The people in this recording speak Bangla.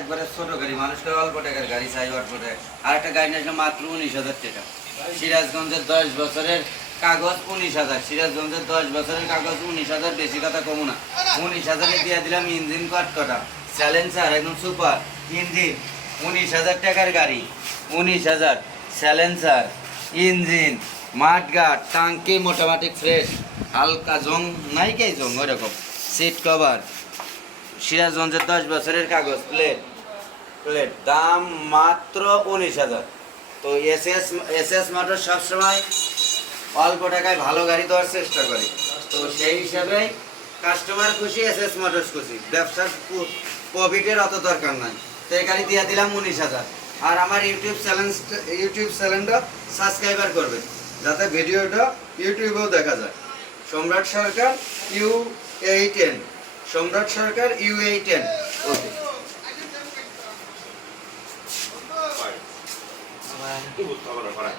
একবারে ছোট গাড়ি, মানুষকে অল্প টাকার গাড়ি চাই অল্প টাকা। আর একটা গাড়ি নিয়েছিল মাত্র 19,000 টাকা। সিরাজগঞ্জের 10 বছরের কাগজ 19,000, সিরাজগঞ্জের 10 বছরের কাগজ 19,000, বেশি কথা কমু না। 19,000-এ দিয়ে দিলাম ইঞ্জিন কটকটা, স্যালেন্সার একদম সুপার ইঞ্জিন। 19,000 টাকার গাড়ি, 19,000 স্যালেন্সার, ইঞ্জিন, মাঠগাট, টাঙ্কি মোটামুটি ফ্রেশ, হালকা জং নাই কে জং ওইরকম, সিট কভার, সিরাজগঞ্জের 10 বছরের কাগজ, প্লেট প্লেট, দাম মাত্র 19,000। তো এস মোটর সবসময় অল্প টাকায় ভালো গাড়ি দেওয়ার চেষ্টা করে। তো সেই হিসাবে কাস্টমার খুশি, এস মোটরস খুশি, ব্যবসার প্রফিটের অত দরকার নাই। তো এই গাড়ি দিয়ে দিলাম 19,000। আর আমার ইউটিউব চ্যানেলটা সাবস্ক্রাইবার করবে, যাতে ভিডিওটা ইউটিউবেও দেখা যায়। সম্রাট সরকার UA10, সম্রাট সরকার UA10। ওকে। আমার